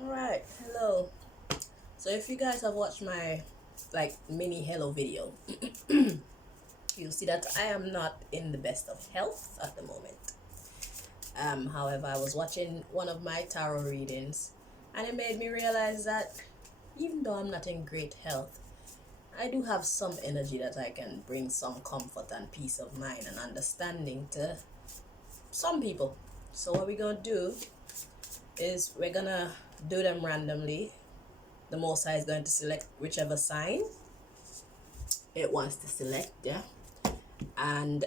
Alright, hello. So if you guys have watched my mini hello video, you'll see that I am not in the best of health at the moment. However, I was watching one of my tarot readings and it made me realize that even though I'm not in great health, I do have some energy that I can bring some comfort and peace of mind and understanding to some people. So what we're gonna do is we're gonna do them randomly. The Most High is going to select whichever sign it wants to select, yeah. And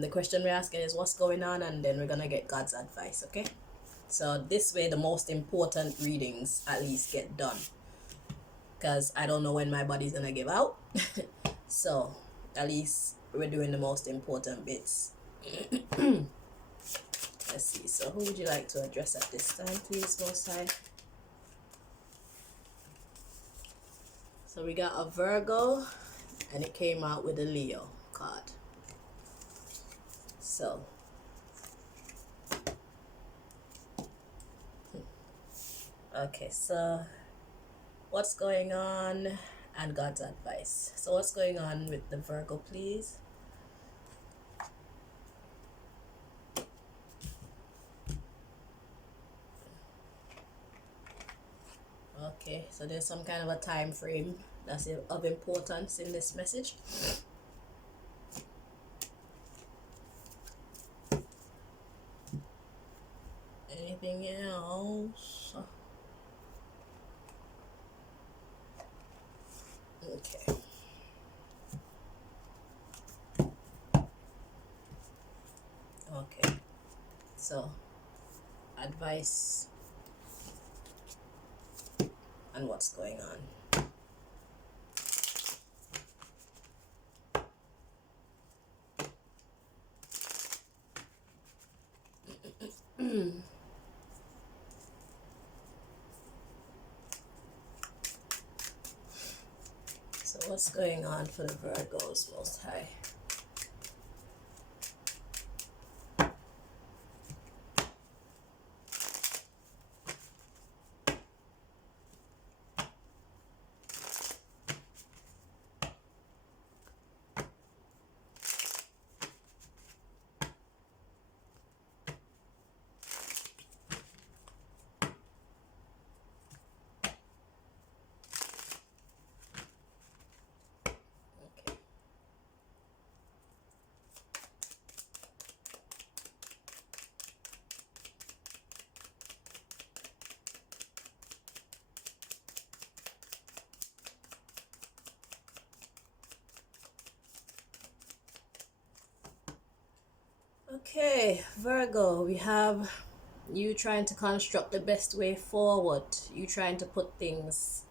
the question we're asking is what's going on, and then we're gonna get God's advice, okay? So this way, the most important readings at least get done, because I don't know when my body's gonna give out. So at least we're doing the most important bits. Let's see. So who would you like to address at this time, please, Most High? So we got a Virgo, and it came out with a Leo card. So okay, so what's going on and God's advice. So what's going on with the Virgo, please? Okay, so there's some kind of a time frame that's of importance in this message. Anything else? Okay. Okay. So, advice and what's going on. So what's going on for the Virgos, Most High? Okay. Okay, Virgo, we have you trying to construct the best way forward. You trying to put things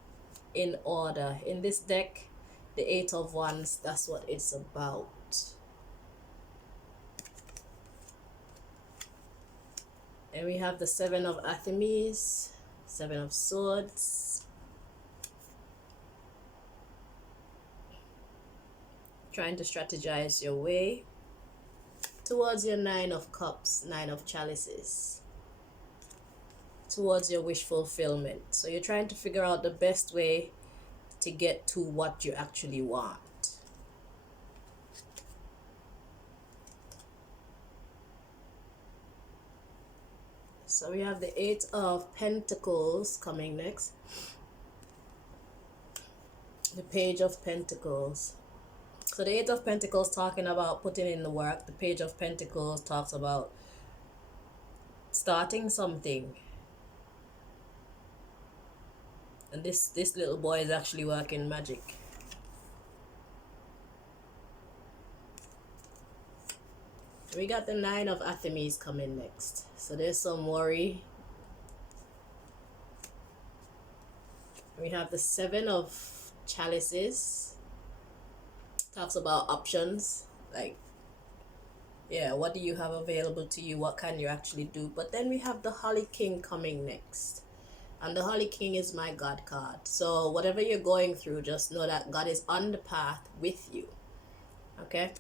in order. In this deck, the Eight of Wands, that's what it's about. And we have the Seven of Athemes, Seven of Swords. Trying to strategize your way towards your Nine of Cups, Nine of Chalices, towards your wish fulfillment. So you're trying to figure out the best way to get to what you actually want. So we have the Eight of Pentacles coming next. The Page of Pentacles. So the Eight of Pentacles talking about putting in the work. The Page of Pentacles talks about starting something. And this little boy is actually working magic. We got the Nine of Athemes coming next. So there's some worry. We have the Seven of Chalices. Talks about options. Like, yeah, what do you have available to you? What can you actually do? But then we have the Holy King coming next. And the Holy King is my God card. So whatever you're going through, just know that God is on the path with you. Okay?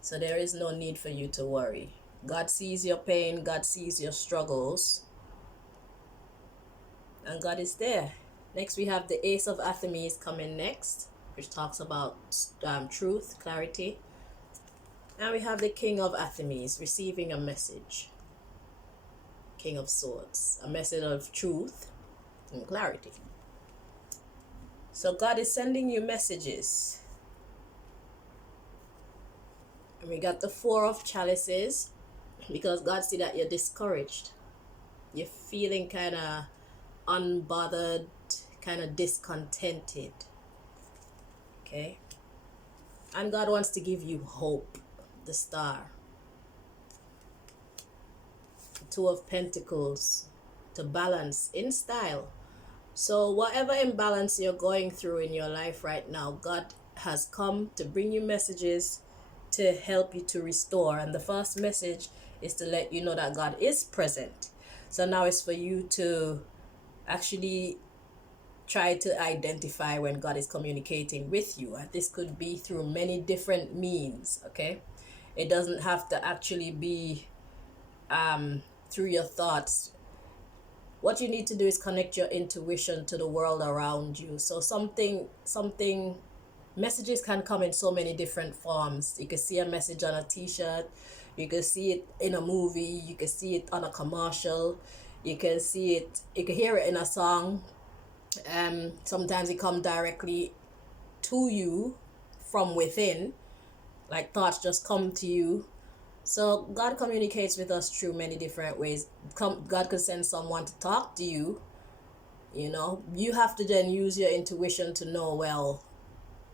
So there is no need for you to worry. God sees your pain. God sees your struggles. And God is there. Next, we have the Ace of Athames coming next, which talks about truth, clarity. And we have the King of Athames receiving a message. King of Swords, a message of truth and clarity. So God is sending you messages. And we got the Four of Chalices, because God see that you're discouraged. You're feeling kind of unbothered, kind of discontented. Okay? And God wants to give you hope, the Star. The Two of Pentacles, to balance in style. So whatever imbalance you're going through in your life right now, God has come to bring you messages to help you to restore. And the first message is to let you know that God is present. So now it's for you to actually try to identify when God is communicating with you. And this could be through many different means, okay? It doesn't have to actually be through your thoughts. What you need to do is connect your intuition to the world around you. So messages can come in so many different forms. You can see a message on a t-shirt, you can see it in a movie, you can see it on a commercial, you can hear it in a song. Sometimes it comes directly to you from within, like thoughts just come to you. So God communicates with us through many different ways. God could send someone to talk to you. You have to then use your intuition to know, well,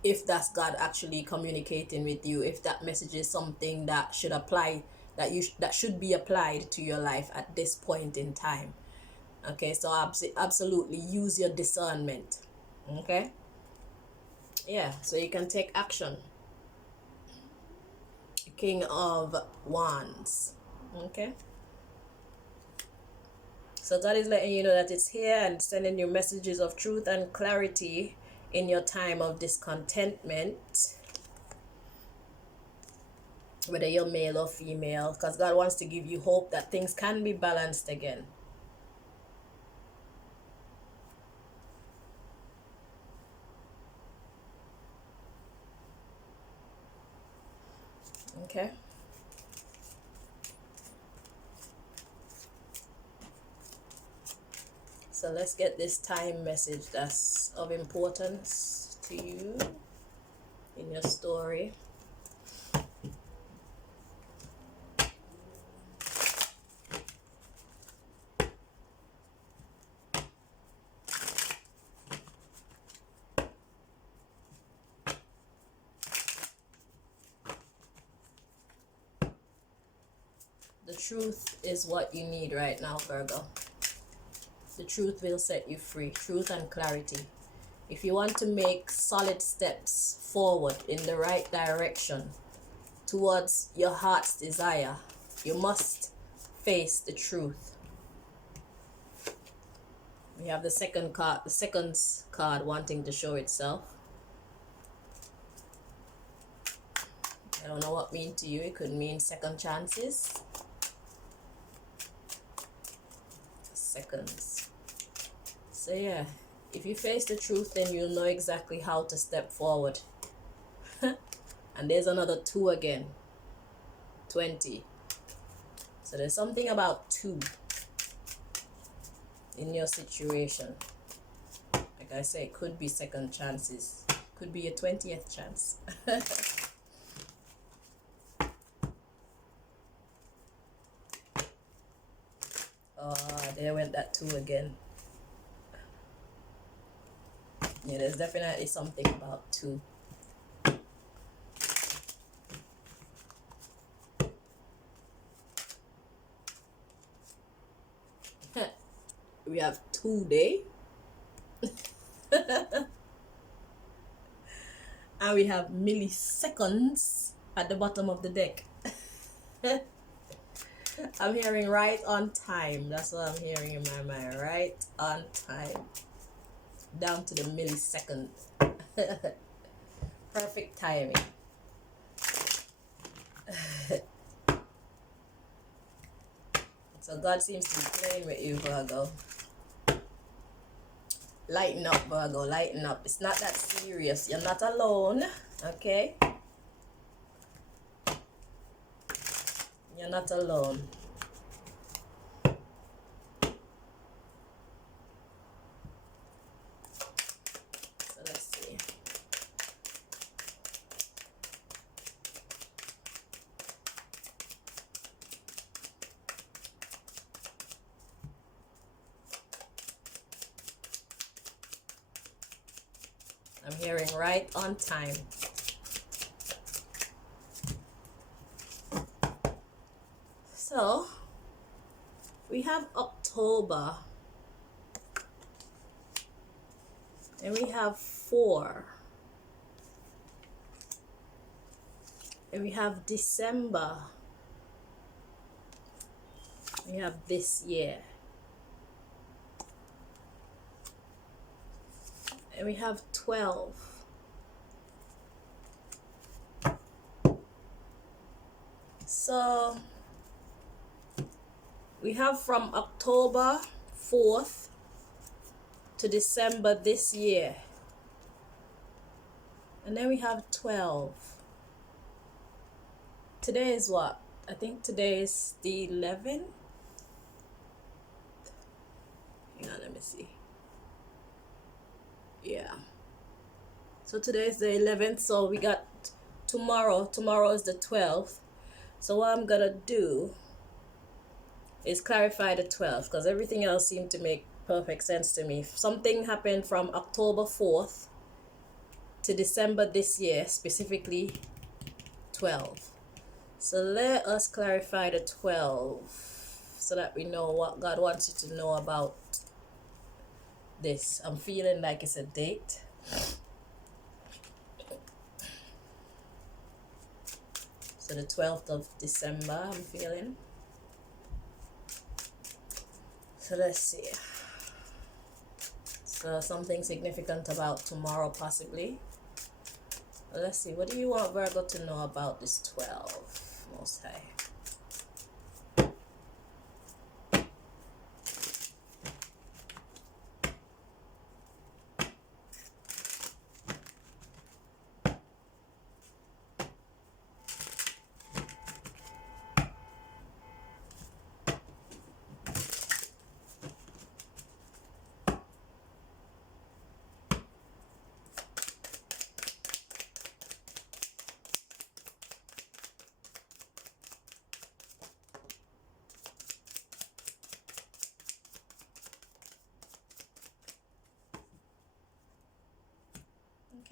if that's God actually communicating with you, if that message is something that should apply, that should be applied to your life at this point in time. Okay, so absolutely use your discernment. Okay, yeah, so you can take action. King of Wands. Okay, so God is letting you know that it's here and sending you messages of truth and clarity in your time of discontentment, whether you're male or female, because God wants to give you hope that things can be balanced again. Okay, so let's get this time message that's of importance to you in your story. The truth is what you need right now, Virgo. The truth will set you free. Truth and clarity. If you want to make solid steps forward in the right direction towards your heart's desire, you must face the truth. We have the seconds card wanting to show itself. I don't know what it means to you. It could mean second chances. Seconds. So yeah, if you face the truth, then you'll know exactly how to step forward. And there's another 2 again. 20. So there's something about 2 in your situation. Like I say, it could be second chances. Could be a 20th chance. Oh, there went that 2 again. Yeah, there's definitely something about 2. We have 2 day. And we have milliseconds at the bottom of the deck. I'm hearing right on time. That's what I'm hearing in my mind. Right on time. Down to the millisecond. Perfect timing. So God seems to be playing with you, Virgo. Lighten up, Virgo, lighten up. It's not that serious. You're not alone, okay? You're not alone. So let's see. I'm hearing right on time. So, we have October. And we have 4. And we have December. We have this year. And we have 12. So we have from October 4th to December this year. And then we have 12. Today is what? I think today is the 11th. Hang on, let me see. Yeah. So today is the 11th. So we got tomorrow. Tomorrow is the 12th. So what I'm gonna do is clarify the 12th, because everything else seemed to make perfect sense to me. Something happened from October 4th to December this year, specifically 12. So let us clarify the 12 so that we know what God wants you to know about this. I'm feeling like it's a date. So the 12th of December, I'm feeling. So let's see. So something significant about tomorrow, possibly. Let's see. What do you want Virgo to know about this 12, Most High?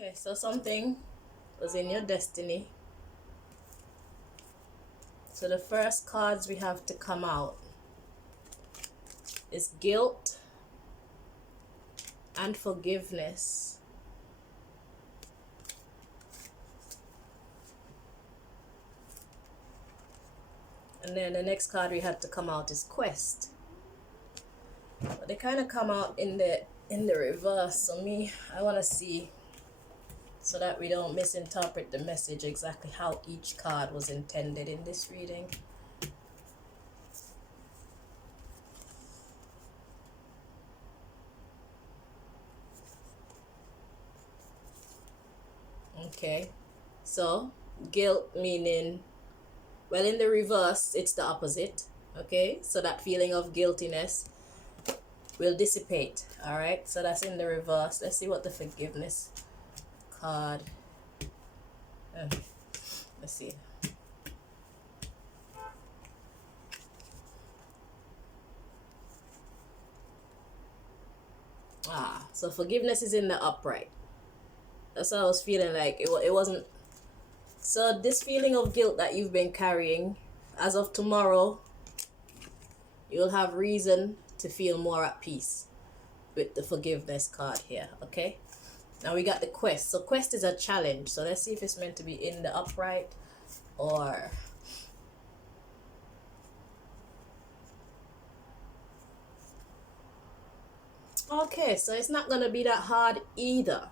Okay, so something was in your destiny. So the first cards we have to come out is guilt and forgiveness. And then the next card we had to come out is quest. But they kind of come out in the reverse. So I want to see, so that we don't misinterpret the message, exactly how each card was intended in this reading. Okay, so guilt meaning, well, in the reverse, it's the opposite. Okay, so that feeling of guiltiness will dissipate. All right, so that's in the reverse. Let's see what the forgiveness card. Let's see. So forgiveness is in the upright. That's what I was feeling like. It wasn't. So this feeling of guilt that you've been carrying, as of tomorrow, you'll have reason to feel more at peace with the forgiveness card here. Okay. Now we got the quest. So quest is a challenge. So let's see if it's meant to be in the upright or... Okay, so it's not going to be that hard either.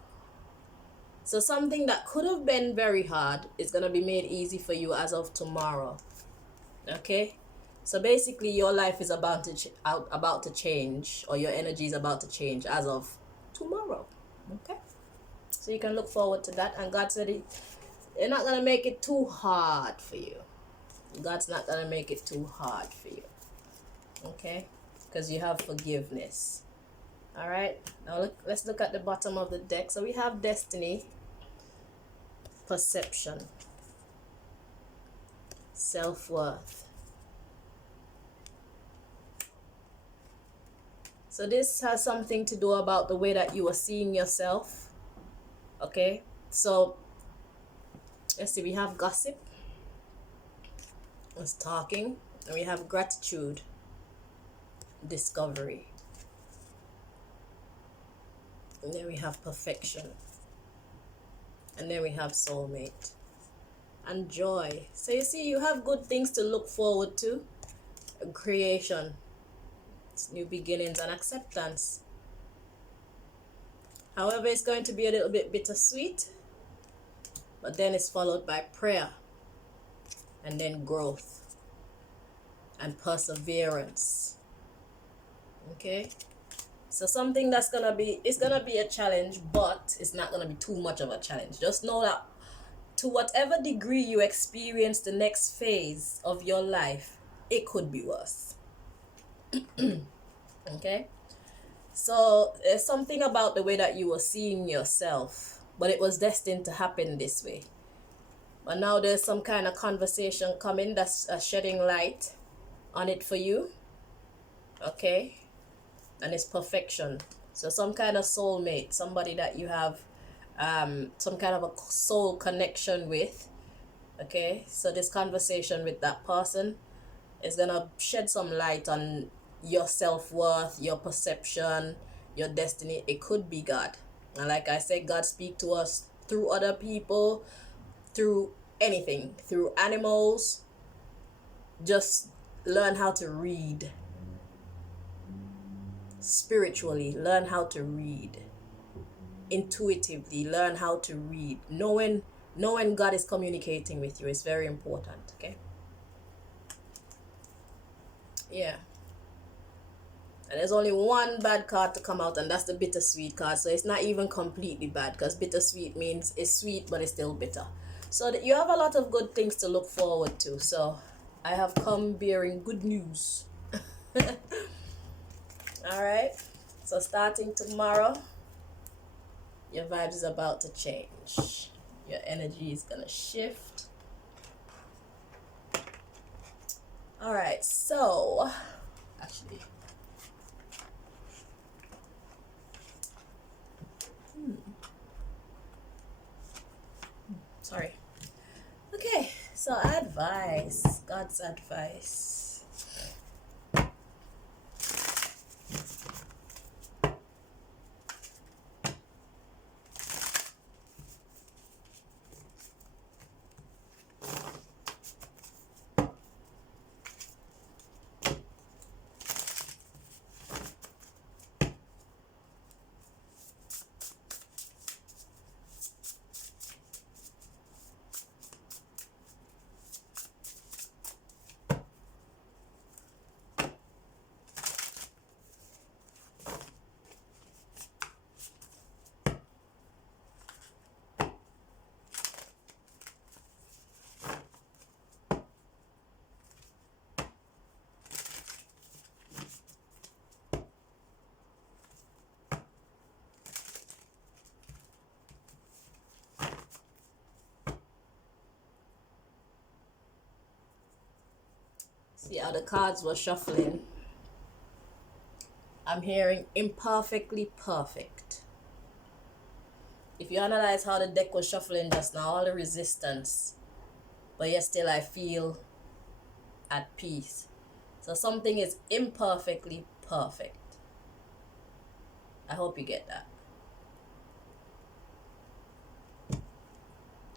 So something that could have been very hard is going to be made easy for you as of tomorrow. Okay? So basically your life is about to change, or your energy is about to change as of tomorrow. Okay, so you can look forward to that. And God said they're not gonna make it too hard for you. God's not gonna make it too hard for you. Okay, because you have forgiveness. All right, now let's look at the bottom of the deck. So we have destiny, perception, self-worth. So this has something to do about the way that you are seeing yourself. Okay, so let's see, we have gossip, was talking, and we have gratitude, discovery, and then we have perfection, and then we have soulmate and joy. So you see, you have good things to look forward to. Creation, it's new beginnings and acceptance. However, it's going to be a little bit bittersweet, but then it's followed by prayer, and then growth and perseverance. Okay, so something that's it's gonna be a challenge, but it's not gonna be too much of a challenge. Just know that to whatever degree you experience the next phase of your life, it could be worse. Okay, so there's something about the way that you were seeing yourself, but it was destined to happen this way. But now there's some kind of conversation coming that's shedding light on it for you. Okay, and it's perfection. So some kind of soulmate, somebody that you have some kind of a soul connection with. Okay, so this conversation with that person is gonna shed some light on your self-worth, your perception, your destiny. It could be God, and like I said, God speak to us through other people, through anything, through animals. Just learn how to read spiritually, learn how to read intuitively, learn how to read. Knowing God is communicating with you is very important. Okay, yeah. And there's only one bad card to come out, and that's the bittersweet card. So it's not even completely bad, because bittersweet means it's sweet but it's still bitter. So you have a lot of good things to look forward to. So I have come bearing good news. All right, so starting tomorrow, your vibes is about to change. Your energy is gonna shift. All right, so actually, sorry. Okay, so advice, God's advice. See how the cards were shuffling. I'm hearing imperfectly perfect. If you analyze how the deck was shuffling just now, all the resistance, but yet still I feel at peace. So something is imperfectly perfect. I hope you get that.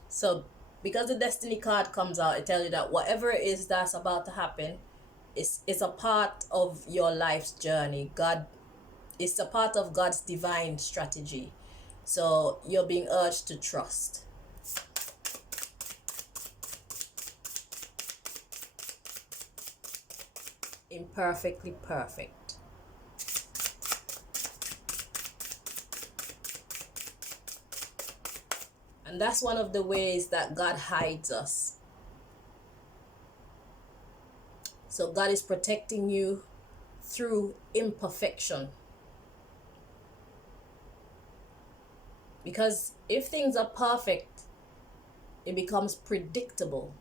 So because the destiny card comes out, it tells you that whatever it is that's about to happen is a part of your life's journey. God, it's a part of God's divine strategy. So you're being urged to trust. Imperfectly perfect. And that's one of the ways that God hides us. So God is protecting you through imperfection. Because if things are perfect, it becomes predictable.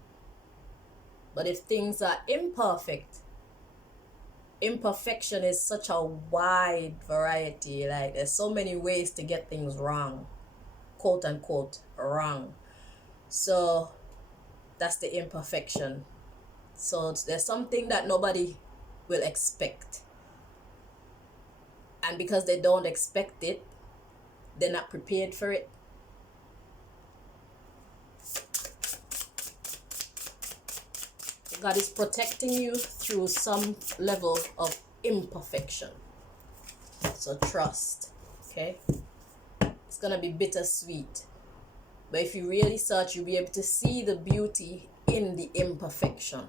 But if things are imperfect, imperfection is such a wide variety. Like, there's so many ways to get things wrong, quote unquote wrong. So that's the imperfection. So there's something that nobody will expect, and because they don't expect it, they're not prepared for it. God is protecting you through some level of imperfection. So trust, okay? It's gonna be bittersweet. But if you really search, you'll be able to see the beauty in the imperfection.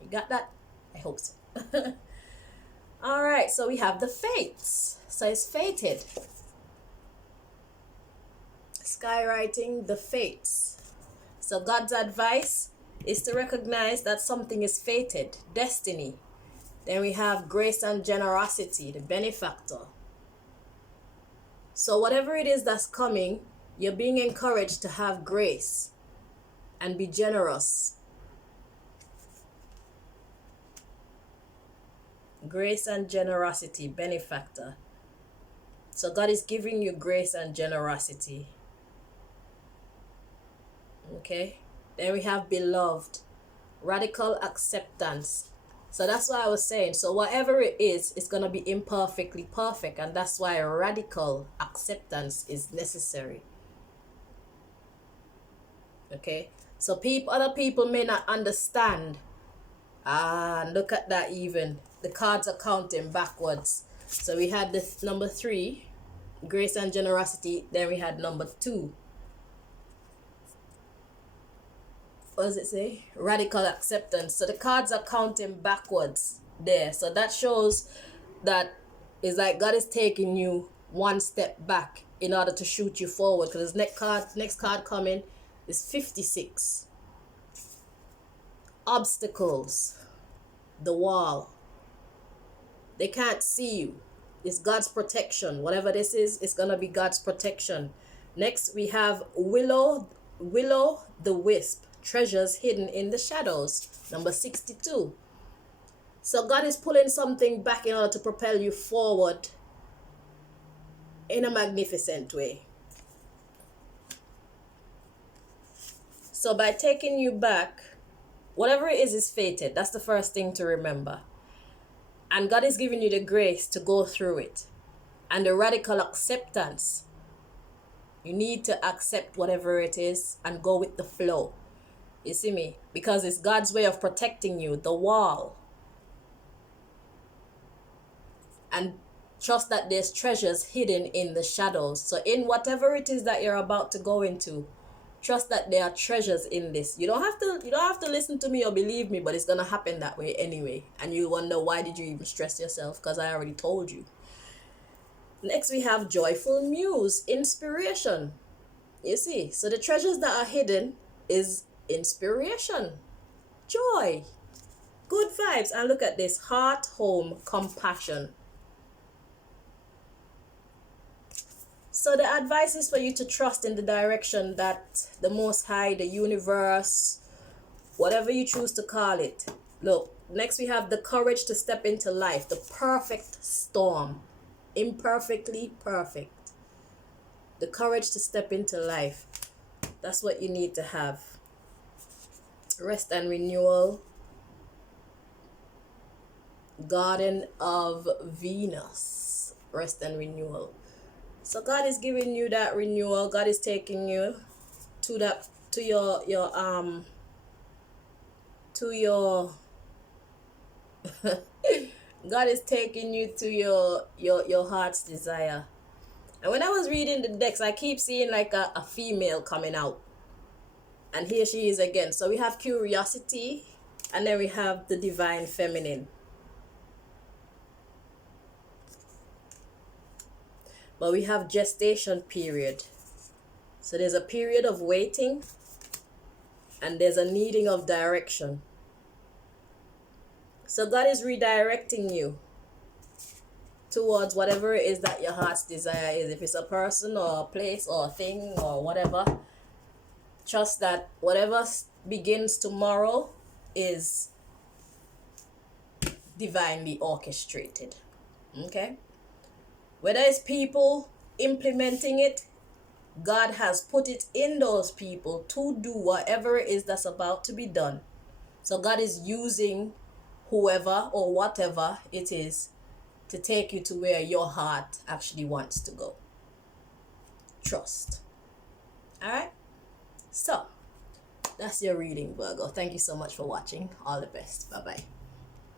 You got that? I hope so. All right, so we have the fates. So it's fated. Skywriting the fates. So God's advice is to recognize that something is fated, destiny. Then we have grace and generosity, the benefactor. So whatever it is that's coming, you're being encouraged to have grace and be generous. Grace and generosity, benefactor. So God is giving you grace and generosity. Okay? Then we have beloved, radical acceptance. So that's what I was saying. So whatever it is, it's going to be imperfectly perfect. And that's why radical acceptance is necessary. Okay? So other people may not understand. Look at that even. The cards are counting backwards. So we had this number 3, grace and generosity. Then we had number 2. What does it say? Radical acceptance. So the cards are counting backwards there. So that shows that it's like God is taking you one step back in order to shoot you forward. Because next card coming is 56. Obstacles. The wall. They can't see you. It's God's protection. Whatever this is, it's going to be God's protection. Next, we have Willow the Wisp. Treasures hidden in the shadows. Number 62. So God is pulling something back in order to propel you forward in a magnificent way. So by taking you back, whatever it is fated. That's the first thing to remember. And God is giving you the grace to go through it. And the radical acceptance. You need to accept whatever it is and go with the flow. You see me? Because it's God's way of protecting you, the wall. And trust that there's treasures hidden in the shadows. So in whatever it is that you're about to go into, trust that there are treasures in this. You don't have to listen to me or believe me, but it's going to happen that way anyway. And you wonder, why did you even stress yourself? Because I already told you. Next, we have joyful muse, inspiration. You see, so the treasures that are hidden is inspiration, joy, good vibes. And look at this, heart, home, compassion. So the advice is for you to trust in the direction that the Most High, the universe, whatever you choose to call it. Look, next we have the courage to step into life, the perfect storm, imperfectly perfect. The courage to step into life. That's what you need to have. Rest and renewal. Garden of Venus. Rest and renewal. So God is giving you that renewal. God is taking you to your God is taking you to your heart's desire. And when I was reading the decks, I keep seeing like a female coming out. And here she is again. So we have curiosity, and then we have the divine feminine. But we have gestation period. So there's a period of waiting, and there's a needing of direction. So God is redirecting you towards whatever it is that your heart's desire is. If it's a person or a place or a thing or whatever, trust that whatever begins tomorrow is divinely orchestrated. Okay? Whether it's people implementing it, God has put it in those people to do whatever it is that's about to be done. So God is using whoever or whatever it is to take you to where your heart actually wants to go. Trust. All right? So, that's your reading, Virgo. Thank you so much for watching. All the best. Bye-bye.